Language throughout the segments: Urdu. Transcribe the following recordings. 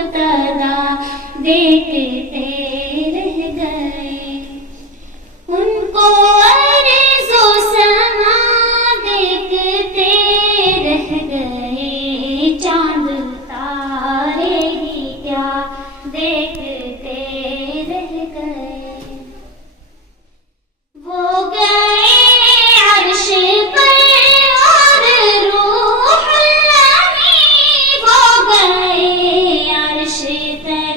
مقتدا دیکھتے رہ گئے، ان کو عرض و سما دیکھتے رہ گئے، چاند تارے ہی کیا دیکھتے رہ گئے۔ وہ گئے عرش پر اور روح الامین، وہ گئے عرش پر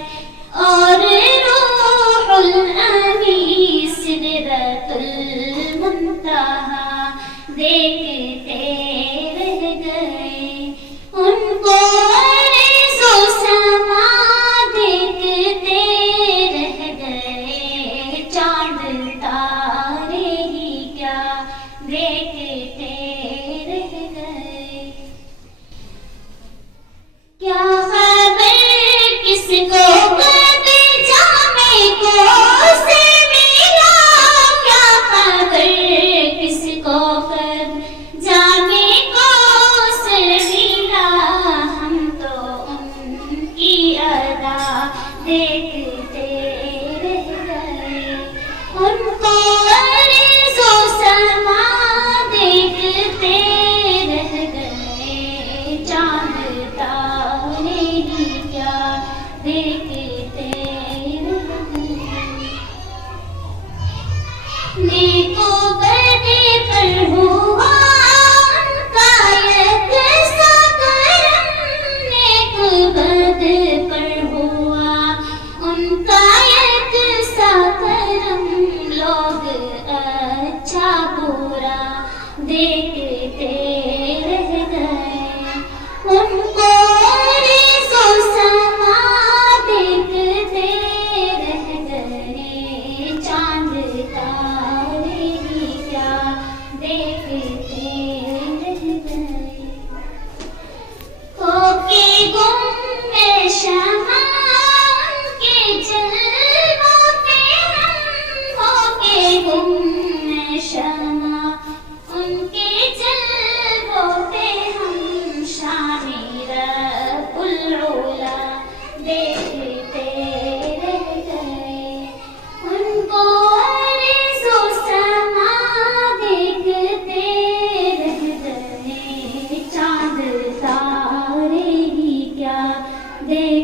اور روح الامین، سدرۃ المنتہا دیکھتے رہ گئے، ان کو عرض و سما دیکھتے رہ گئے، چاند تارے ہی کیا دیکھتے رہ گئے۔ کیا خبر کس کو کب جامے کو سے ملا، کیا خبر کس کو کب جامے کو سے ملا، ہم تو ان کی ادا دیکھتے رہ گئے، ان کو عرض و سما دیکھتے رہ گئے، چاند تارے ہی کیا دیکھتے رہ گئے۔ نیک و بد پر ہوا ان کا یکساں کرم، نیک و بد پر ہوا ان کا یکساں کرم، لوگ اچھا برا دیکھتے رہ گئے، ان کو عرض و سما دیکھتے رہ گئے، چاند تارے ہی کیا دیکھتے رہ گئے۔ ہو کے گم میں شمع ان کے جلووں پہ ہم، ہو کے گم میں شمع ان کے جلووں پہ ہم، شان رب العلا دیکھتے رہ گئے، ان کو عرض و سما دیکھتے رہ گئے، چاند تارے ہی کیا دیکھتے